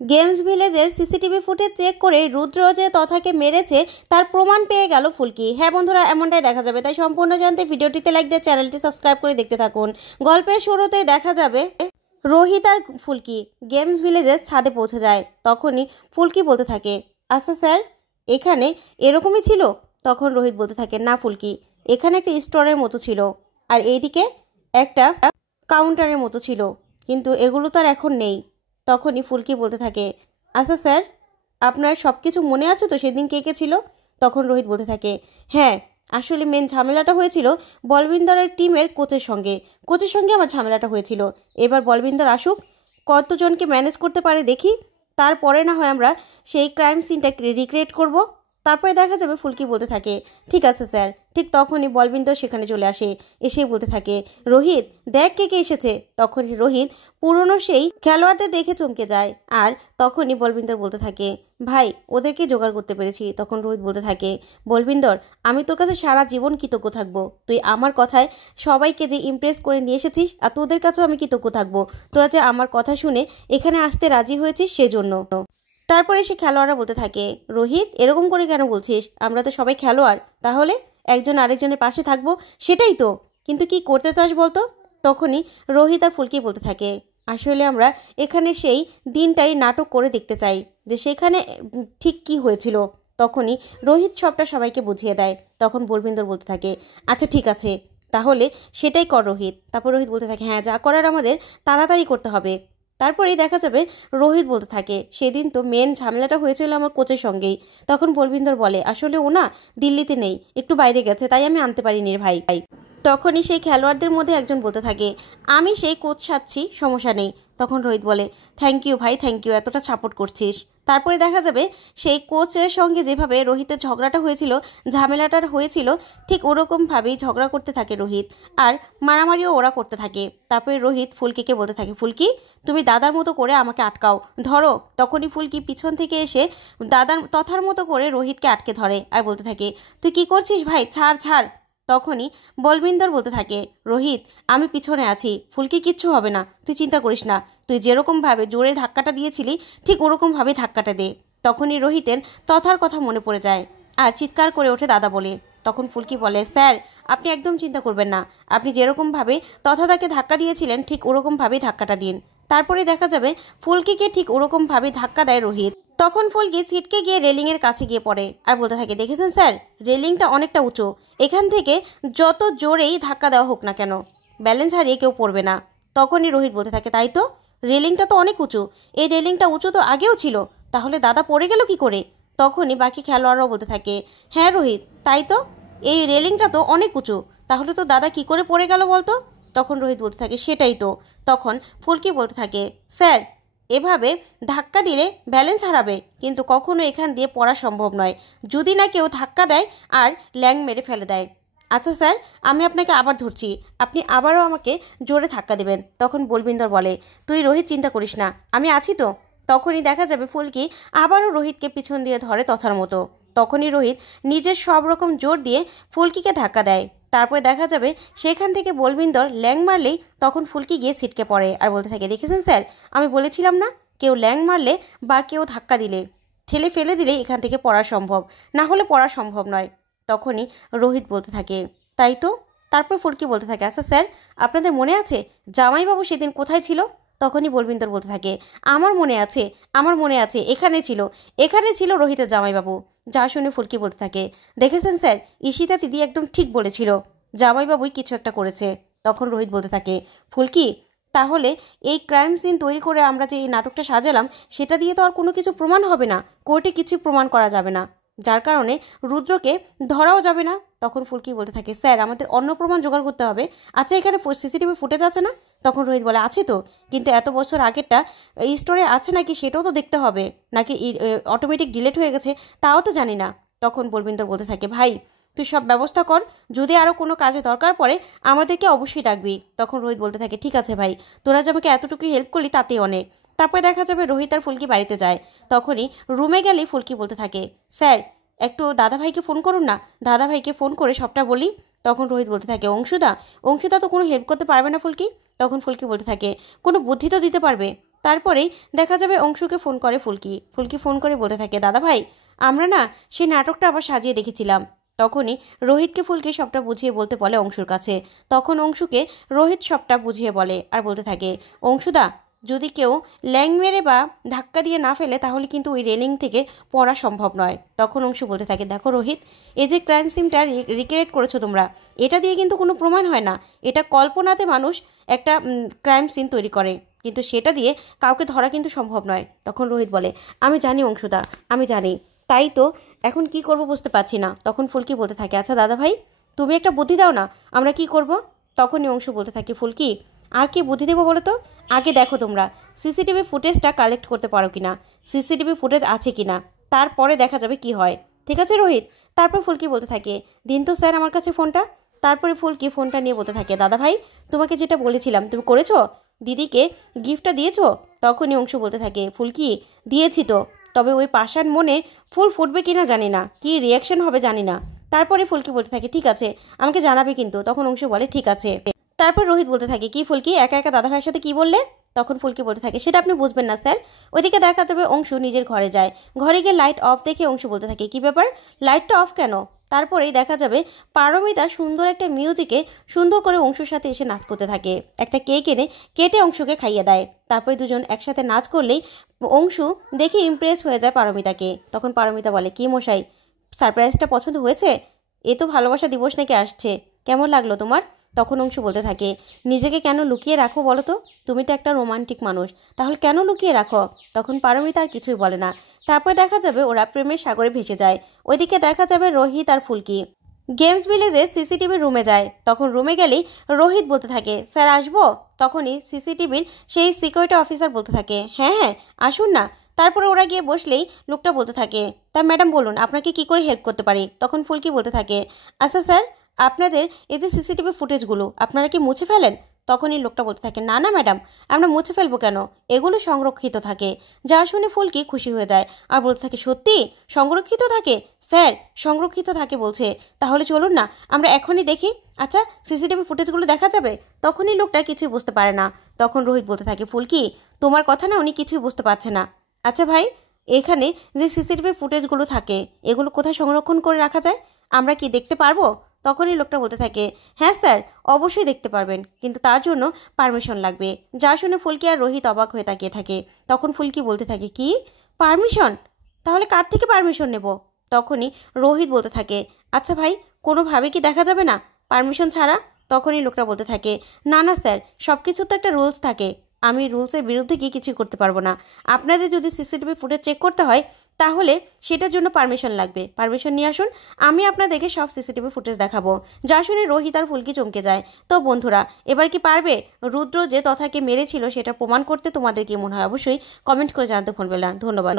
Games ভিলেজের CCTV footage check করে রুদ্র যে তথাকে মেরেছে তার প্রমাণ পেয়ে গেল ফুলকি। হ্যাঁ বন্ধুরা, এমনটাই দেখা যাবে, তাই সম্পূর্ণ জানতে ভিডিওটিতে লাইক দিয়ে চ্যানেলটি সাবস্ক্রাইব করে দেখতে থাকুন। গল্পের শুরুতেই দেখা যাবে রোহিত আর ফুলকি গেমস ভিলেজের ছাদে পৌঁছে যায়। তখনই ফুলকি বলতে থাকে, আচ্ছা স্যার এখানে এরকমই ছিল? তখন রোহিত বলতে থাকে, না ফুলকি, এখানে একটা স্টোরের মতো ছিল আর এইদিকে একটা কাউন্টারের মতো ছিল, কিন্তু এগুলো তো আর এখন নেই। তখনই ফুলকি বলতে থাকে, আচ্ছা স্যার আপনার সব কিছু মনে আছে তো সেদিন কে কে ছিল? তখন রোহিত বলতে থাকে, হ্যাঁ আসলে মেন ঝামেলাটা হয়েছিল বলবিন্দরের টিমের কোচের সঙ্গে আমার ঝামেলাটা হয়েছিল। এবার বলবিন্দর আসুক, কতজনকে ম্যানেজ করতে পারে দেখি, তারপরে না হয় আমরা সেই ক্রাইম সিনটা রিক্রিয়েট করব। তারপরে দেখা যাবে ফুলকি বলতে থাকে, ঠিক আছে স্যার। ঠিক তখনই বলবিন্দর সেখানে চলে আসে, এসে বলতে থাকে, রোহিত দেখ কে কে এসেছে। তখনই রোহিত পুরনো সেই খেলোয়াড়দের দেখে চমকে যায়। আর তখনই বলবিন্দর বলতে থাকে, ভাই ওদেরকে জোগাড় করতে পেরেছি। তখন রোহিত বলতে থাকে, বলবিন্দর আমি তোর কাছে সারা জীবন কৃতজ্ঞ থাকবো। তুই আমার কথায় সবাইকে যে ইমপ্রেস করে নিয়ে এসেছিস, আর তোদের কাছেও আমি কৃতজ্ঞ থাকবো, তোরা যে আমার কথা শুনে এখানে আসতে রাজি হয়েছিস সেজন্য। তারপরে সে খেলোয়াড়রা বলতে থাকে, রোহিত এরকম করে কেন বলছিস? আমরা তো সবাই খেলোয়াড়, তাহলে একজন আরেকজনের পাশে থাকবো, সেটাই তো। কিন্তু কি করতে চাস বলতো? তখনই রোহিত আর ফুলকি বলতে থাকে, আসলে আমরা এখানে সেই দিনটাই নাটক করে দেখতে চাই যে সেখানে ঠিক কি হয়েছিল। তখনই রোহিত সবটা সবাইকে বুঝিয়ে দেয়। তখন বলবিন্দর বলতে থাকে, আচ্ছা ঠিক আছে তাহলে সেটাই কর রোহিত। তারপর রোহিত বলতে থাকে, হ্যাঁ যা করার আমাদের তাড়াতাড়ি করতে হবে। তারপরেই দেখা যাবে রোহিত বলতে থাকে, সেদিন তো মেন ঝামেলাটা হয়েছিল আমার কোচের সঙ্গেই। তখন বলবিন্দর বলে, আসলে ও না দিল্লিতে নেই, একটু বাইরে গেছে, তাই আমি আনতে পারিনি রে ভাই। তখনই সেই খেলোয়াড়দের মধ্যে একজন বলতে থাকে, আমি সেই কোচ সাচ্ছি, সমস্যা নেই। তখন রোহিত বলে, থ্যাংক ইউ ভাই, থ্যাংক ইউ, এতটা সাপোর্ট করছিস। তারপরে দেখা যাবে সেই কোচের সঙ্গে যেভাবে রোহিতের ঝগড়াটা হয়েছিল, ঝামেলাটার হয়েছিল, ঠিক ওরকমভাবেই ঝগড়া করতে থাকে রোহিত, আর মারামারিও ওরা করতে থাকে। তারপরে রোহিত ফুলকিকে বলতে থাকে, ফুলকি তুমি দাদার মতো করে আমাকে আটকাও, ধরো। তখনই ফুলকি পিছন থেকে এসে দাদার তথার মতো করে রোহিতকে আটকে ধরে আর বলতে থাকে, তুই কি করছিস ভাই, ছাড় ছাড়। তখনই বলবিন্দর বলতে থাকে, রোহিত আমি পিছনে আছি, ফুলকি কিচ্ছু হবে না, তুই চিন্তা করিস না, তুই যেরকমভাবে জোরে ধাক্কাটা দিয়েছিলি ঠিক ওরকমভাবে ধাক্কাটা দে। তখনই রোহিতের তথার কথা মনে পড়ে যায় আর চিৎকার করে ওঠে দাদা বলে। তখন ফুলকি বলে, স্যার আপনি একদম চিন্তা করবেন না, আপনি যেরকমভাবে তথাদাকে ধাক্কা দিয়েছিলেন ঠিক ওরকমভাবেই ধাক্কাটা দিন। তারপরে দেখা যাবে ফুলকিকে ঠিক ওরকমভাবে ধাক্কা দেয় রোহিত। তখন ফুলকি ছিটকে গিয়ে রেলিংয়ের কাছে গিয়ে পড়ে আর বলতে থাকে, দেখেছেন স্যার রেলিংটা অনেকটা উঁচু, এখান থেকে যত জোরেই ধাক্কা দেওয়া হোক না কেন ব্যালেন্স হারিয়ে কেউ পড়বে না। তখনই রোহিত বলতে থাকে, তাই তো, রেলিংটা তো অনেক উঁচু, এই রেলিংটা উঁচু তো আগেও ছিল, তাহলে দাদা পড়ে গেল কি করে? তখনই বাকি খেলোয়াড়রাও বলতে থাকে, হ্যাঁ রোহিত তাই তো, এই রেলিংটা তো অনেক উঁচু, তাহলে তো দাদা কি করে পড়ে গেল বলতো? তখন রোহিত বলতে থাকে, সেটাই তো। তখন ফুলকি বলতে থাকে, স্যার এভাবে ধাক্কা দিলে ব্যালেন্স হারাবে, কিন্তু কখনো এখান দিয়ে পড়া সম্ভব নয়, যদি না কেউ ধাক্কা দেয় আর ল্যাং মেরে ফেলে দেয়। আচ্ছা স্যার আমি আপনাকে আবার ধরছি, আপনি আবারও আমাকে জোরে ধাক্কা দেবেন। তখন বলবিন্দর বলে, তুই রোহিত চিন্তা করিস না, আমি আছি তো। তখনই দেখা যাবে ফুলকি আবারও রোহিতকে পিছন দিয়ে ধরে তথার মতো। তখনই রোহিত নিজের সব রকম জোর দিয়ে ফুলকিকে ধাক্কা দেয়। তারপরে দেখা যাবে সেখান থেকে বলবিন্দর ল্যাং মারলেই তখন ফুলকি গিয়ে ছিটকে পড়ে আর বলতে থাকে, দেখেছেন স্যার আমি বলেছিলাম না, কেউ ল্যাং মারলে বা কেউ ধাক্কা দিলে ঠেলে ফেলে দিলে এখান থেকে পড়া সম্ভব, না হলে পড়া সম্ভব নয়। তখনই রোহিত বলতে থাকে, তাই তো। তারপর ফুলকি বলতে থাকে, আচ্ছা স্যার আপনাদের মনে আছে জামাইবাবু সেদিন কোথায় ছিল? তখনই বলবিন্দর বলতে থাকে, আমার মনে আছে, আমার মনে আছে, এখানে ছিল রোহিতের জামাইবাবু। যা শুনে ফুলকি বলতে থাকে, দেখেছেন স্যার ঈশিতা দিদি একদম ঠিক বলেছিল, জামাইবাবুই কিছু একটা করেছে। তখন রোহিত বলতে থাকে, ফুলকি তাহলে এই ক্রাইম সিন তৈরি করে আমরা যে এই নাটকটা সাজালাম সেটা দিয়ে তো আর কোনো কিছু প্রমাণ হবে না, কোর্টে কিছু প্রমাণ করা যাবে না, যার কারণে রুদ্রকে ধরাও যাবে না। তখন ফুলকি বলতে থাকে, স্যার আমাদের অন্য প্রমাণ জোগাড় করতে হবে। আচ্ছা এখানে সিসিটিভি ফুটেজ আছে না? তখন রোহিত বলে, আছে তো, কিন্তু এত বছর আগেরটা এই স্টোরে আছে নাকি সেটাও তো দেখতে হবে, নাকি অটোমেটিক ডিলিট হয়ে গেছে তাও তো জানি না। তখন বলবিন্দর বলতে থাকে, ভাই তুই সব ব্যবস্থা কর, যদি আরও কোনো কাজে দরকার পড়ে আমাদেরকে অবশ্যই ডাকবি। তখন রোহিত বলতে থাকে, ঠিক আছে ভাই, তোরা যে আমাকে এতটুকু হেল্প করলি তাতে অনেক। তারপরে দেখা যাবে রোহিত আর ফুলকি বাড়িতে যায়। তখনই রুমে গেলেই ফুলকি বলতে থাকে, স্যার একটু দাদাভাইকে ফোন করুন না, দাদাভাইকে ফোন করে সবটা বলি। তখন রোহিত বলতে থাকে, অংশুদা তো কোনো হেল্প করতে পারবে না ফুলকি। তখন ফুলকি বলতে থাকে, কোনো বুদ্ধি তো দিতে পারবে। তারপরেই দেখা যাবে অংশুকে ফোন করে ফুলকি। ফুলকি ফোন করে বলতে থাকে, দাদা ভাই আমরা না সেই নাটকটা আবার সাজিয়ে দেখেছিলাম। তখনই রোহিতকে ফুলকি সবটা বুঝিয়ে বলতে বলে অংশুর কাছে। তখন অংশুকে রোহিত সবটা বুঝিয়ে বলে আর বলতে থাকে, অংশুদা যদি কেউ ল্যাং মেরে বা ধাক্কা দিয়ে না ফেলে তাহলে কিন্তু ওই রেলিং থেকে পড়া সম্ভব নয়। তখন অংশু বলতে থাকে, দেখো রোহিত, এই যে ক্রাইম সিনটা রিক্রিয়েট করেছো তোমরা, এটা দিয়ে কিন্তু কোনো প্রমাণ হয় না। এটা কল্পনাতে মানুষ একটা ক্রাইম সিন তৈরি করে, কিন্তু সেটা দিয়ে কাউকে ধরা কিন্তু সম্ভব নয়। তখন রোহিত বলে, আমি জানি অংশুদা, আমি জানি, তাই তো এখন কি করব বুঝতে পারছি না। তখন ফুলকি বলতে থাকে, আচ্ছা দাদা ভাই তুমি একটা বুদ্ধি দাও না, আমরা কি করব? তখনই অংশু বলতে থাকে, ফুলকি আর কি বুদ্ধি দেবো বলো তো? আগে দেখো তোমরা সিসিটিভি ফুটেজটা কালেক্ট করতে পারো কিনা, সিসিটিভি ফুটেজ আছে কিনা, তারপরে দেখা যাবে কি হয়। ঠিক আছে রোহিত? তারপর ফুলকি বলতে থাকে, দিন তো স্যার আমার কাছে ফোনটা। তারপরে ফুলকি ফোনটা নিয়ে বলতে থাকে, দাদা ভাই তোমাকে যেটা বলেছিলাম তুমি করেছো? দিদিকে গিফটটা দিয়েছো? তখনই অংশু বলতে থাকে, ফুলকি দিয়েছি তো, তবে ওই পাষাণ মনে ফুল ফুটবে কিনা জানি না, কি রিয়াকশন হবে জানি না। তারপরে ফুলকি বলতে থাকে, ঠিক আছে আমাকে জানাবে কিন্তু। তখন অংশু বলে, ঠিক আছে। তারপর রোহিত বলতে থাকে, কি ফুলকি একা একা দাদা ভাইয়ের সাথে কি বললে? তখন ফুলকি বলতে থাকে, সেটা আপনি বুঝবেন না স্যার। ওইদিকে দেখা যাবে অংশু নিজের ঘরে যায়। ঘরে গিয়ে লাইট অফ দেখে অংশু বলতে থাকে, কি ব্যাপার লাইটটা অফ কেন? তারপরেই দেখা যাবে পারমিতা সুন্দর একটা মিউজিকে সুন্দর করে অংশুর সাথে এসে নাচ করতে থাকে। একটা কেক এনে কেটে অংশুকে খাইয়ে দেয়। তারপরে দুজন একসাথে নাচ করলেই অংশু দেখে ইমপ্রেস হয়ে যায় পারমিতাকে। তখন পারমিতা বলে, কি মশাই সারপ্রাইজটা পছন্দ হয়েছে? এ তো ভালোবাসা দিবস নাকি আসছে, কেমন লাগলো তোমার? তখন অংশু বলতে থাকে, নিজেকে কেন লুকিয়ে রাখো বলো তো? তুমি তো একটা রোমান্টিক মানুষ, তাহলে কেন লুকিয়ে রাখো? তখন পারমিতা আর কিছুই বলে না। তারপর দেখা যাবে ওরা প্রেমের সাগরে ভেসে যায়। ওইদিকে দেখা যাবে রোহিত আর ফুলকি গেমস ভিলেজে সিসিটিভি রুমে যায়। তখন রুমে গেলেই রোহিত বলতে থাকে, স্যার আসবো? তখনই সিসিটিভির সেই সিকিউরিটি অফিসার বলতে থাকে, হ্যাঁ হ্যাঁ আসুন না। তারপরে ওরা গিয়ে বসলেই লোকটা বলতে থাকে, তা ম্যাডাম বলুন আপনাকে কি করে হেল্প করতে পারি? তখন ফুলকি বলতে থাকে, আচ্ছা স্যার আপনাদের এই যে সিসিটিভি ফুটেজগুলো আপনারা কি মুছে ফেলেন? তখনই লোকটা বলতে থাকে, না না ম্যাডাম আমরা মুছে ফেলবো কেন, এগুলো সংরক্ষিত থাকে। যা শুনে ফুলকি খুশি হয়ে যায় আর বলতে থাকে, সত্যি সংরক্ষিত থাকে? স্যার সংরক্ষিত থাকে বলছে, তাহলে চলুন না আমরা এখনই দেখি। আচ্ছা সিসিটিভি ফুটেজগুলো দেখা যাবে? তখনই লোকটা কিছুই বুঝতে পারে না। তখন রোহিত বলতে থাকে, ফুলকি তোমার কথা না উনি কিছুই বুঝতে পারছে না। আচ্ছা ভাই এখানে যে সিসিটিভি ফুটেজগুলো থাকে এগুলো কোথায় সংরক্ষণ করে রাখা যায়, আমরা কি দেখতে পারবো? তখনই লোকটা বলতে থাকে, হ্যাঁ স্যার অবশ্যই দেখতে পারবেন, কিন্তু তার জন্য পারমিশন লাগবে। যা শুনে ফুলকি আর রোহিত অবাক হয়ে তাকিয়ে থাকে। তখন ফুলকি বলতে থাকে, কি পারমিশন? তাহলে কার থেকে পারমিশন নেব? তখনই রোহিত বলতে থাকে, আচ্ছা ভাই কোনোভাবে কি দেখা যাবে না পারমিশন ছাড়া? তখনই লোকটা বলতে থাকে, না না স্যার সব কিছুর তো একটা রুলস থাকে, আমি রুলসের বিরুদ্ধে গিয়ে কিছু করতে পারবো না। আপনাদের যদি সিসিটিভি ফুটেজ চেক করতে হয় তাহলে সেটার জন্য পারমিশন লাগবে, পারমিশন নিয়ে আসুন, আমি আপনাদেরকে সব সিসিটিভি ফুটেজ দেখাবো। যা শুনে রোহিত আর ফুলকি চমকে যায়। তো বন্ধুরা এবার কি পারবে রুদ্র যে তথাকে মেরেছিল সেটা প্রমাণ করতে? তোমাদের কি মনে হয় অবশ্যই কমেন্ট করে জানাতে ভুলবে না। ধন্যবাদ।